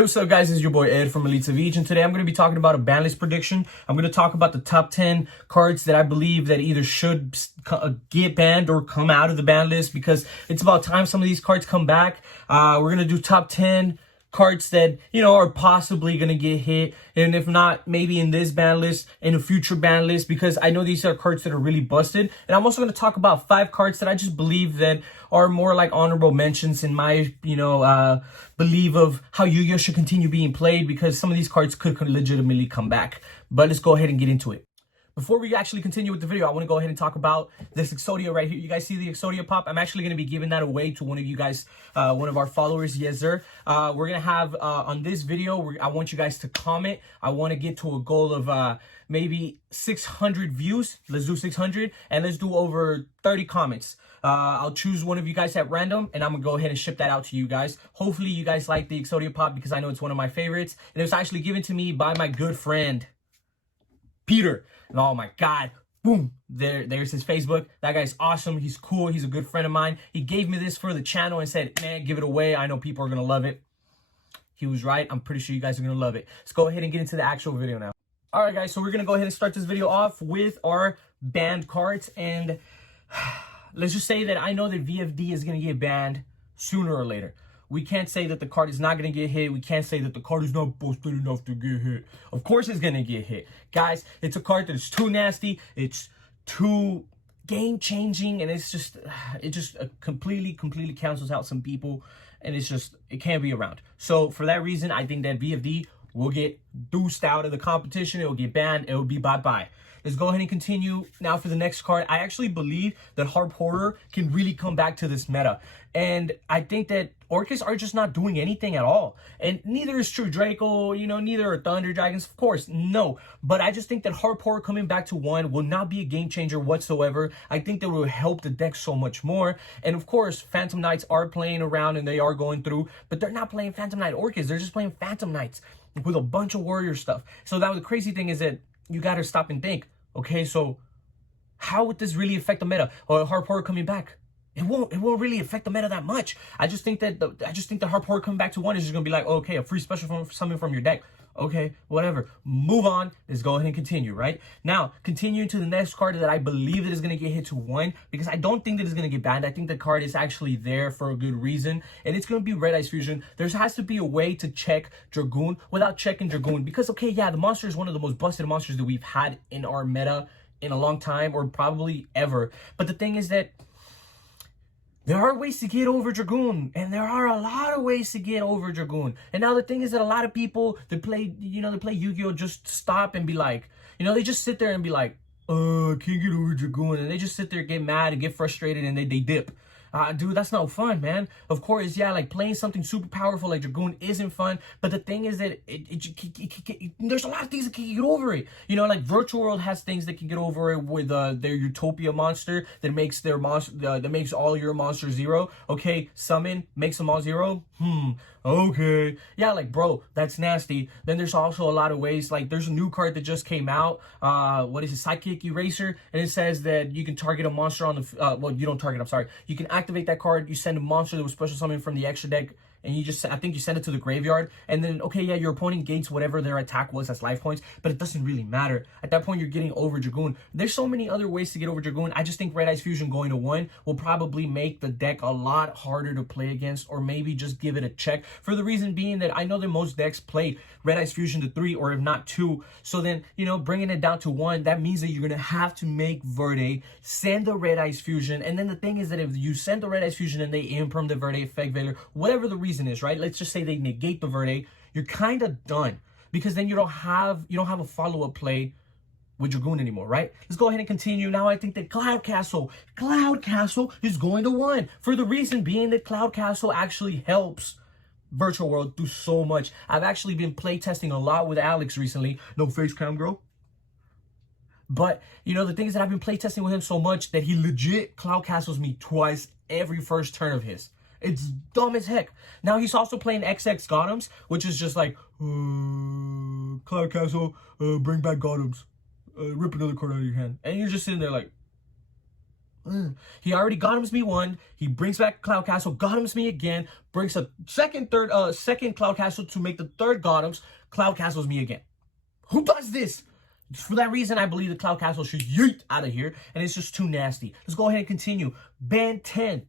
Hey, what's up, guys? It's your boy Ed from Savij, and today I'm going to be talking about a BanList prediction. I'm going to talk about the top 10 cards that I believe that either should get banned or come out of the BanList, because it's about time some of these cards come back. We're going to do top 10 cards that, are possibly going to get hit, and if not, maybe in this ban list, in a future ban list, because I know these are cards that are really busted. And I'm also going to talk about 5 cards that I just believe that are more like honorable mentions in my, belief of how YuGiOh should continue being played, because some of these cards could legitimately come back. But let's go ahead and get into it. Before we actually continue with the video, I want to go ahead and talk about this Exodia right here. You guys see the Exodia pop? I'm actually going to be giving that away to one of you guys, one of our followers. Yes, sir. We're going to have, on this video, I want you guys to comment. I want to get to a goal of maybe 600 views. Let's do 600, and let's do over 30 comments. I'll choose one of you guys at random, and I'm going to go ahead and ship that out to you guys. Hopefully, you guys like the Exodia pop, because I know it's one of my favorites. And it was actually given to me by my good friend, Peter. And oh my God, boom, there's his Facebook. That guy's awesome. He's cool. He's a good friend of mine. He gave me this for the channel and said, man, give it away. I know people are going to love it. He was right. I'm pretty sure you guys are going to love it. Let's go ahead and get into the actual video now. All right, guys, so we're going to go ahead and start this video off with our banned cards. And let's just say that I know that VFD is going to get banned sooner or later. We can't say that the card is not going to get hit. We can't say that the card is not busted enough to get hit. Of course it's going to get hit. Guys, it's a card that is too nasty. It's too game-changing. And it just completely cancels out some people. And it can't be around. So for that reason, I think that VFD will get deuced out of the competition. It will get banned. It will be bye-bye. Let's go ahead and continue now for the next card. I actually believe that Harp Horror can really come back to this meta. And I think that Orcas are just not doing anything at all. And neither is True Draco, neither are Thunder Dragons, of course, no. But I just think that Harp Horror coming back to 1 will not be a game changer whatsoever. I think that will help the deck so much more. And of course, Phantom Knights are playing around and they are going through, but they're not playing Phantom Knight Orcas. They're just playing Phantom Knights with a bunch of warrior stuff. So that the crazy thing is that you got to stop and think, okay, so how would this really affect the meta? Or Harp Horror coming back? It won't really affect the meta that much. I just think that Harp Horror coming back to 1 is just gonna be like, oh, okay, a free special summon from your deck. Okay, whatever. Move on. Let's go ahead and continue, right? Now, continuing to the next card that I believe that is going to get hit to 1, because I don't think that it's going to get banned. I think the card is actually there for a good reason, and it's going to be Red Eyes Fusion. There has to be a way to check Dragoon without checking Dragoon, because, okay, yeah, the monster is one of the most busted monsters that we've had in our meta in a long time, or probably ever. But the thing is that there are ways to get over Dragoon, and there are a lot of ways to get over Dragoon. And now the thing is that a lot of people that play, they play Yu-Gi-Oh! Just stop and be like, they just sit there and be like, I can't get over Dragoon. And they just sit there, get mad and get frustrated, and they dip. Dude, that's not fun, man. Of course, yeah, like playing something super powerful like Dragoon isn't fun. But the thing is that there's a lot of things that can get over it. Like Virtual World has things that can get over it with their Utopia monster that makes their monster that makes all your monsters 0. Okay, summon makes them all 0. Okay, yeah, like, bro, that's nasty. Then there's also a lot of ways, like there's a new card that just came out. What is it? Psychic Eraser, and it says that you can target a monster on the well, you don't target, I'm sorry, you can activate that card, you send a monster that was special summoned from the extra deck, and I think you send it to the graveyard, and then, okay, yeah, your opponent gains whatever their attack was as life points, but it doesn't really matter. At that point, you're getting over Dragoon. There's so many other ways to get over Dragoon. I just think Red Eyes Fusion going to 1 will probably make the deck a lot harder to play against, or maybe just give it a check, for the reason being that I know that most decks play Red Eyes Fusion to 3, or if not 2, so then, bringing it down to 1, that means that you're going to have to make Verde send the Red Eyes Fusion, and then the thing is that if you send the Red Eyes Fusion and they imperm the Verde effect Veiler, whatever the reason is, right? Let's just say they negate the Verde, you're kind of done, because then you don't have a follow-up play with Dragoon anymore, right? Let's go ahead and continue. Now I think that Cloud Castle is going to 1, for the reason being that Cloud Castle actually helps Virtual World do so much. I've actually been playtesting a lot with Alex recently. No face cam, girl. But, the thing is that I've been playtesting with him so much that he legit Cloud Castles me twice every first turn of his. It's dumb as heck. Now he's also playing XX Gothams, which is just like, Cloud Castle, bring back Gothams. Rip another card out of your hand. And you're just sitting there like, He already got me one. He brings back Cloud Castle, got me again, brings a second Cloud Castle to make the third got Cloud Castles me again. Who does this? For that reason, I believe the Cloud Castle should yeet out of here, and it's just too nasty. Let's go ahead and continue. Ban 10.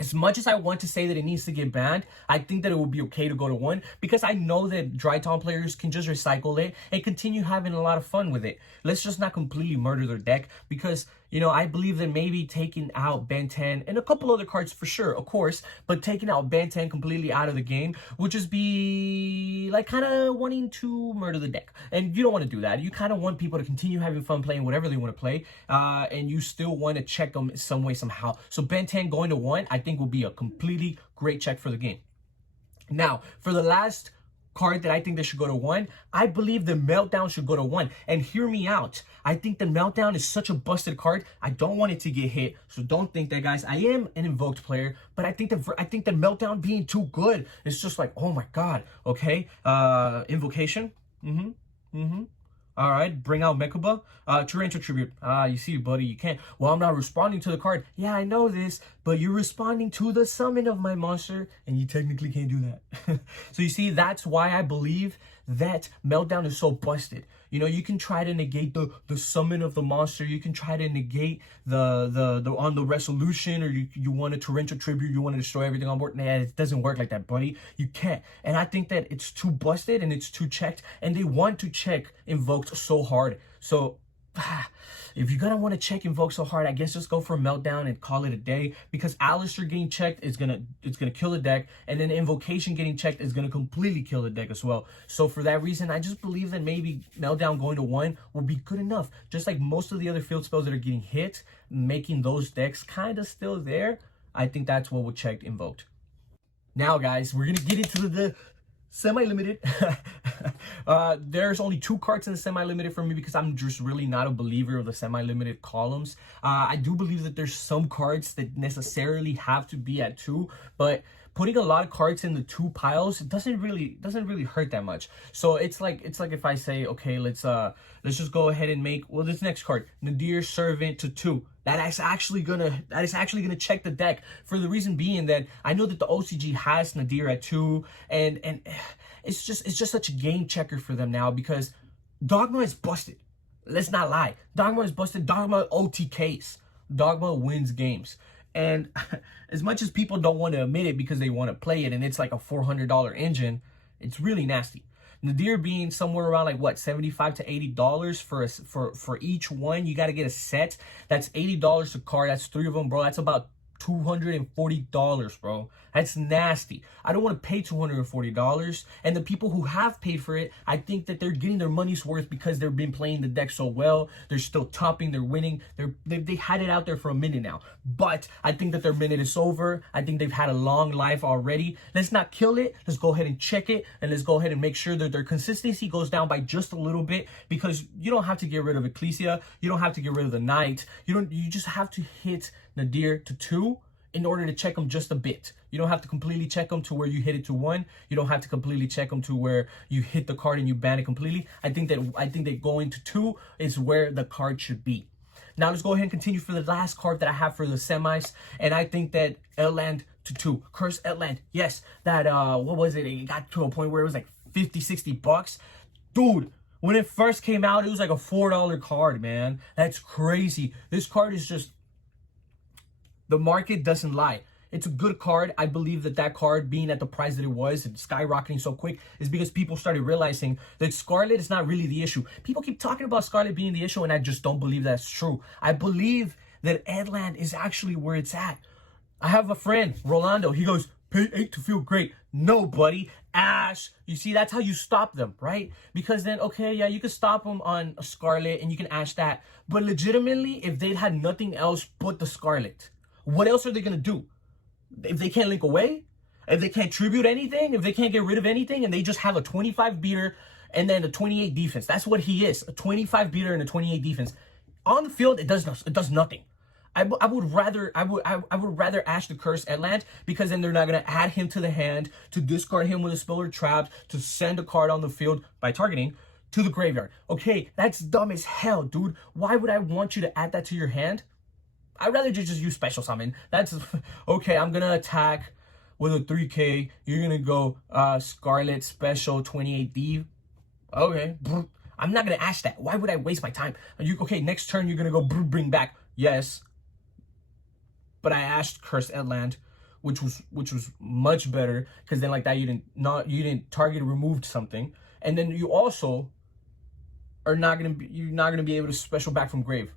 As much as I want to say that it needs to get banned, I think that it would be okay to go to 1 because I know that Dry Tom players can just recycle it and continue having a lot of fun with it. Let's just not completely murder their deck because, you know, I believe that maybe taking out Ban 10 and a couple other cards for sure, of course, but taking out Ban 10 completely out of the game would just be like kind of wanting to murder the deck. And you don't want to do that. You kind of want people to continue having fun playing whatever they want to play, and you still want to check them some way, somehow. So Ban 10 going to 1, I think will be a completely great check for the game. Now, for the last card that I think they should go to 1, I believe the Meltdown should go to 1. And hear me out. I think the Meltdown is such a busted card. I don't want it to get hit. So don't think that, guys. I am an invoked player, but I think the Meltdown being too good is just like, oh my god. Okay. Invocation. All right, bring out Mekuba. Torrential Tribute. You see, buddy, you can't. Well, I'm not responding to the card. Yeah, I know this, but you're responding to the summon of my monster, and you technically can't do that. So you see, that's why I believe that Meltdown is so busted. You know, you can try to negate the summon of the monster. You can try to negate the resolution, or you want a Torrential Tribute. You want to destroy everything on board. Nah, it doesn't work like that, buddy. You can't. And I think that it's too busted and it's too checked. And they want to check Invoked so hard. So if you're gonna want to check Invoke so hard, I guess just go for a Meltdown and call it a day, because Alistair getting checked is gonna kill the deck, and then Invocation getting checked is gonna completely kill the deck as well. So for that reason, I just believe that maybe Meltdown going to 1 will be good enough. Just like most of the other field spells that are getting hit, making those decks kind of still there, I think that's what will check Invoked. Now, guys, we're gonna get into the semi-limited. There's only 2 cards in the semi-limited for me because I'm just really not a believer of the semi-limited columns. I do believe that there's some cards that necessarily have to be at 2, but putting a lot of cards in the 2 piles, it doesn't really hurt that much. So it's like if I say, okay, let's just go ahead and make, well, this next card, Nadir Servant to 2. That is actually gonna check the deck, for the reason being that I know that the OCG has Nadir at 2, and it's just such a game checker for them now, because Dogma is busted. Let's not lie. Dogma is busted. Dogma OTKs. Dogma wins games. And as much as people don't want to admit it because they want to play it and it's like a $400 engine, it's really nasty. Nadir being somewhere around like what, $75 to $80 for each one. You got to get a set. That's $80 a card. That's 3 of them, bro. That's about $240, bro. That's nasty. I don't want to pay $240. And the people who have paid for it, I think that they're getting their money's worth because they've been playing the deck so well. They're still topping, they're winning. They had it out there for a minute now. But I think that their minute is over. I think they've had a long life already. Let's not kill it. Let's go ahead and check it. And let's go ahead and make sure that their consistency goes down by just a little bit, because you don't have to get rid of Ecclesia. You don't have to get rid of the Knight. You just have to hit Nadir to 2 in order to check them just a bit. You don't have to completely check them to where you hit it to 1. You don't have to completely check them to where you hit the card and you ban it completely. I think that going to 2 is where the card should be. Now let's go ahead and continue for the last card that I have for the semis, and I think that Outland to 2. Curse Outland. Yes, that what was it? It got to a point where it was like $50-$60. Dude, when it first came out, it was like a $4 card, man. That's crazy. This card is just, the market doesn't lie. It's a good card. I believe that card being at the price that it was and skyrocketing so quick is because people started realizing that Scarlet is not really the issue. People keep talking about Scarlet being the issue, and I just don't believe that's true. I believe that Edland is actually where it's at. I have a friend, Rolando. He goes, pay 8 to feel great. No, buddy. Ash. You see, that's how you stop them, right? Because then, okay, yeah, you can stop them on a Scarlet and you can Ash that. But legitimately, if they had nothing else but the Scarlet, what else are they going to do? If they can't link away, if they can't tribute anything, if they can't get rid of anything, and they just have a 25 beater and then a 28 defense. That's what he is, a 25 beater and a 28 defense. On the field, it does nothing. I would rather Ash the Curse at land, because then they're not going to add him to the hand, to discard him with a spell or trap, to send a card on the field by targeting to the graveyard. Okay, that's dumb as hell, dude. Why would I want you to add that to your hand I'd rather just use special summon. That's okay. I'm gonna attack with a 3K. You're gonna go Scarlet Special 28D. Okay, I'm not gonna ask that. Why would I waste my time? Okay, next turn you're gonna go bring back. Yes, but I asked Cursed Edland, which was much better, because then like that you didn't target or removed something, and then you also are not gonna be able to special back from grave.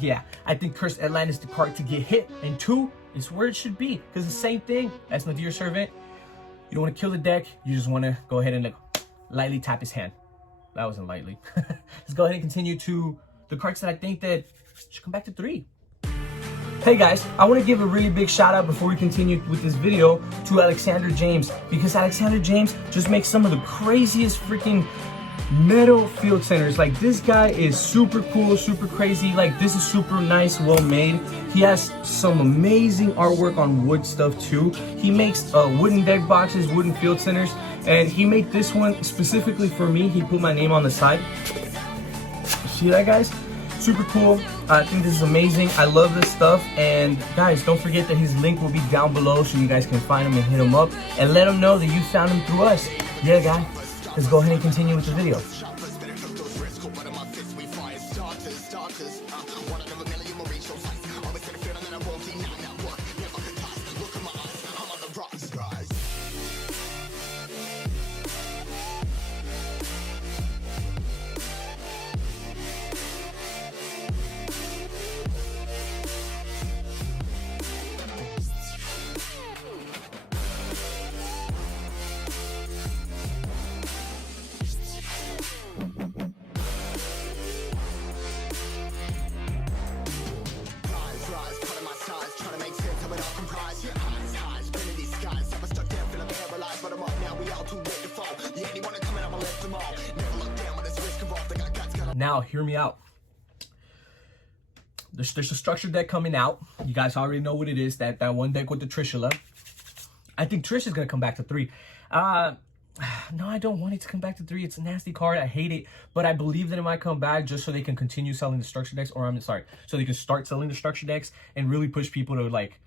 Yeah, I think Cursed Edland is the card to get hit, and 2 is where it should be, because the same thing as Nadir Servant. You don't want to kill the deck, you just want to go ahead and like lightly tap his hand. That wasn't lightly. Let's go ahead and continue to the cards that I think that should come back to 3. Hey guys, I want to give a really big shout out before we continue with this video to Alexander James, because Alexander James just makes some of the craziest freaking metal field centers. Like, this guy is super cool, super crazy. Like, this is super nice, well made. He has some amazing artwork on wood stuff too. He makes wooden deck boxes, wooden field centers, and he made this one specifically for me. He put my name on the side. See that, guys? Super cool. I think this is amazing. I love this stuff. And guys, don't forget that his link will be down below so you guys can find him and hit him up and let him know that you found him through us. Yeah, guys. Let's go ahead and continue with the video. Now, hear me out. There's a structure deck coming out. You guys already know what it is. That one deck with the Trishula. I think Trish is going to come back to 3. No, I don't want it to come back to 3. It's a nasty card. I hate it. But I believe that it might come back just so they can continue selling the structure decks. Or, I'm sorry, so they can start selling the structure decks and really push people to, like,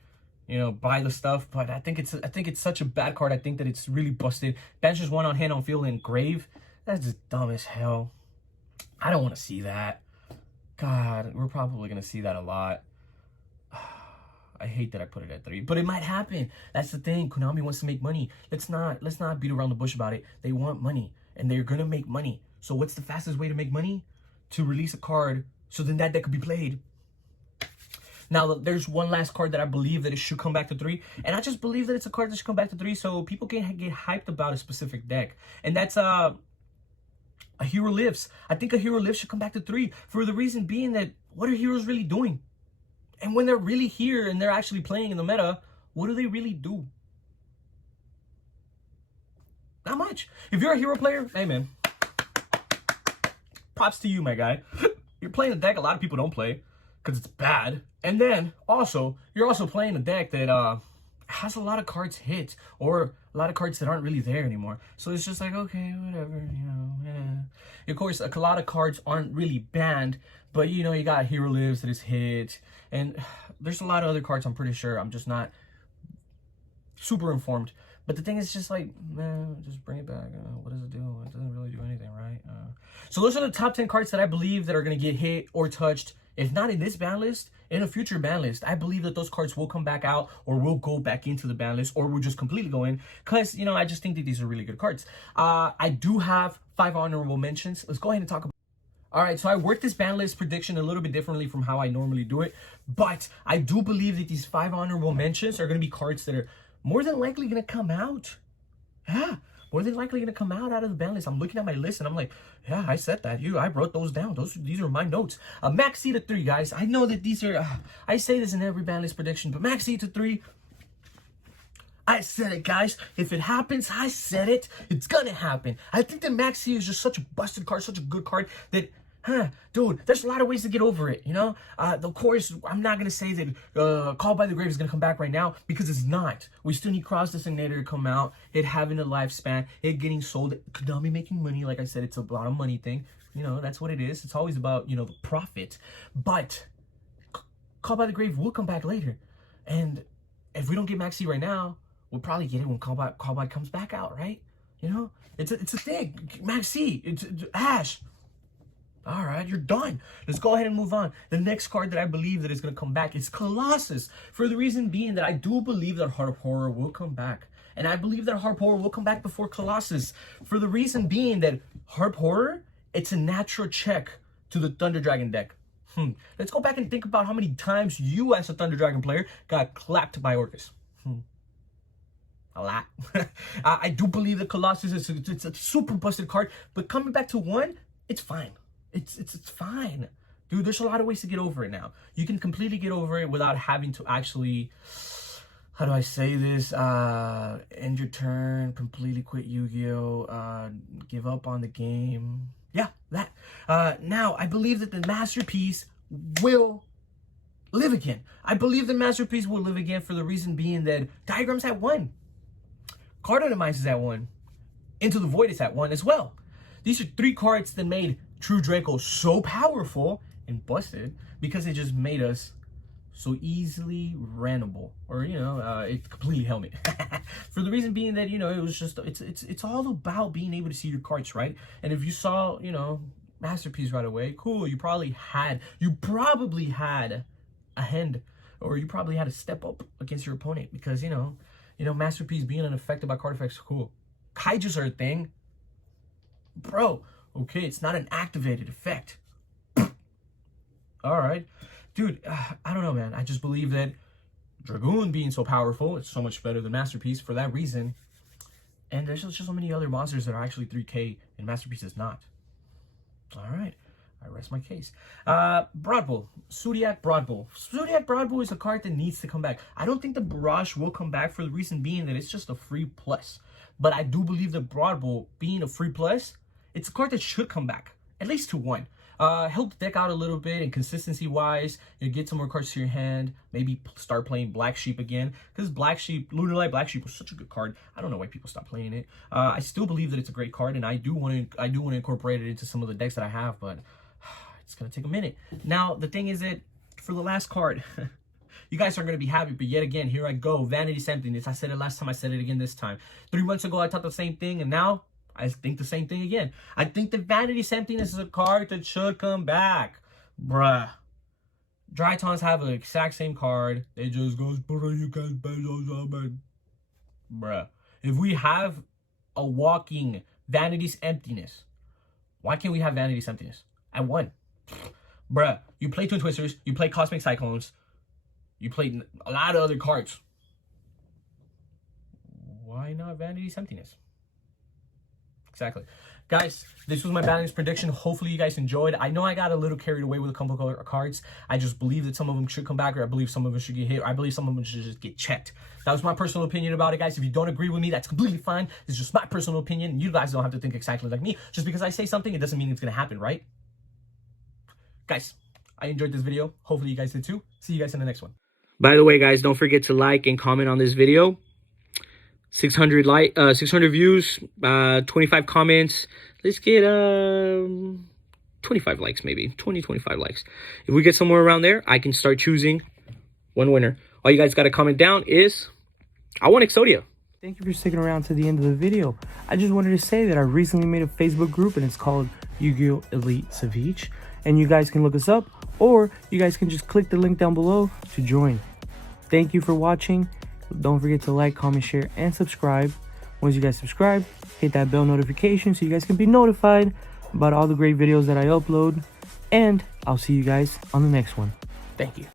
you know, buy the stuff. But I think it's such a bad card. I think that it's really busted. Benches 1 on hand on field and grave. That's just dumb as hell. I don't want to see that. God, we're probably going to see that a lot. I hate that I put it at 3, but it might happen. That's the thing. Konami wants to make money. Let's not beat around the bush about it. They want money, and they're going to make money. So what's the fastest way to make money? To release a card so then that deck could be played. Now, there's one last card that I believe that it should come back to 3, and I just believe that it's a card that should come back to 3 so people can get hyped about a specific deck, and that's a Hero Lives. I think a Hero Lives should come back to 3 for the reason being that what are heroes really doing? And when they're really here and they're actually playing in the meta, what do they really do? Not much. If you're a hero player, hey man, props to you, my guy. You're playing a deck a lot of people don't play because it's bad. And then also, you're also playing a deck that has a lot of cards hit or a lot of cards that aren't really there anymore. So it's just like, okay, whatever, you know, yeah. Of course, a lot of cards aren't really banned, but you know, you got Hero Lives that is hit, and there's a lot of other cards I'm pretty sure. I'm just not super informed. But the thing is just like, man, just bring it back. What does it do? It doesn't really do anything, right? So those are the top 10 cards that I believe that are going to get hit or touched. If not in this ban list, in a future ban list. I believe that those cards will come back out or will go back into the ban list or will just completely go in. Because, you know, I just think that these are really good cards. I do have 5 honorable mentions. Let's go ahead and talk about. All right, so I worked this ban list prediction a little bit differently from how I normally do it. But I do believe that these 5 honorable mentions are going to be cards that are more than likely going to come out. Yeah, more than likely going to come out of the ban list. I'm looking at my list and I'm like, yeah, I said that. I wrote those down. These are my notes. Max C to 3, guys. I know that these are, I say this in every ban list prediction, but Max C to 3, I said it, guys. If it happens, I said it. It's going to happen. I think that Max C is just such a busted card, such a good card that, dude, there's a lot of ways to get over it, you know? Of course, I'm not going to say that Call by the Grave is going to come back right now because it's not. We still need Cross Designator to come out, it having a lifespan, it getting sold, Konami making money. Like I said, it's a lot of money thing. You know, that's what it is. It's always about, you know, the profit. But Call by the Grave will come back later. And if we don't get Maxi right now, we'll probably get it when Call by comes back out, right? You know, it's a thing. Maxi, it's Ash. All right, you're done. Let's go ahead and move on. The next card that I believe that is going to come back is Colossus. For the reason being that I do believe that Harp Horror will come back. And I believe that Harp Horror will come back before Colossus. For the reason being that Harp Horror, it's a natural check to the Thunder Dragon deck. Let's go back and think about how many times you as a Thunder Dragon player got clapped by Orcus. A lot. I do believe that Colossus is it's a super busted card. But coming back to one, it's fine. It's fine. Dude, there's a lot of ways to get over it now. You can completely get over it without having to actually, how do I say this? End your turn, completely quit Yu-Gi-Oh! Give up on the game. Yeah, that. Now, I believe that the Masterpiece will live again. I believe the Masterpiece will live again for the reason being that Diagram's at 1. Card Atomize is at 1. Into the Void is at 1 as well. These are 3 cards that made True Draco so powerful and busted because it just made us so easily randomable, or you know, it completely helmet. For the reason being that, you know, it was just it's all about being able to see your cards, right? And if you saw, you know, Masterpiece right away, cool. You probably had a hand, or you probably had to step up against your opponent because you know, Masterpiece being unaffected by card effects, cool. Kaijus are a thing, bro. Okay, it's not an activated effect. All right. Dude, I don't know, man. I just believe that Dragoon being so powerful, it's so much better than Masterpiece for that reason. And there's just so many other monsters that are actually 3K and Masterpiece is not. All right. I rest my case. Broad Bull. Zodiac Broad Bull. Zodiac Broad Bull is a card that needs to come back. I don't think the Barrage will come back for the reason being that it's just a free plus. But I do believe that Broad Bull being a free plus, it's a card that should come back, at least to 1. Help the deck out a little bit, and consistency-wise, you get some more cards to your hand. Maybe start playing Black Sheep again, because Black Sheep, Lunar Light Black Sheep was such a good card. I don't know why people stop playing it. I still believe that it's a great card, and I do want to incorporate it into some of the decks that I have, but it's gonna take a minute. Now, the thing is that for the last card, you guys aren't going to be happy, but yet again, here I go. Vanity's Emptiness. I said it last time. I said it again this time. 3 months ago, I thought the same thing, and now I think the same thing again. I think the Vanity's Emptiness is a card that should come back. Bruh. Drytons have the exact same card. It just goes, you can't pay those. Bruh. If we have a walking Vanity's Emptiness, why can't we have Vanity's Emptiness at 1? Bruh. You play Twin Twisters. You play Cosmic Cyclones. You played a lot of other cards. Why not Vanity's Emptiness? Exactly. Guys, this was my BanList prediction. Hopefully you guys enjoyed. I know I got a little carried away with a couple of cards. I just believe that some of them should come back, or I believe some of them should get hit, or I believe some of them should just get checked. That was my personal opinion about it, guys. If you don't agree with me, that's completely fine. It's just my personal opinion. You guys don't have to think exactly like me. Just because I say something, it doesn't mean it's going to happen, right? Guys, I enjoyed this video. Hopefully you guys did too. See you guys in the next one. By the way, guys, don't forget to like and comment on this video. 600 views, 25 comments. Let's get 25 likes, maybe 25 likes. If we get somewhere around there, I can start choosing one winner. All you guys got to comment down is I want Exodia. Thank you for sticking around to the end of the video. I just wanted to say that I recently made a Facebook group, and it's called YuGiOh Elite Savij, and you guys can look us up, or you guys can just click the link down below to join. Thank you for watching. Don't forget to like, comment, share, and subscribe. Once you guys subscribe, hit that bell notification so you guys can be notified about all the great videos that I upload. And I'll see you guys on the next one. Thank you.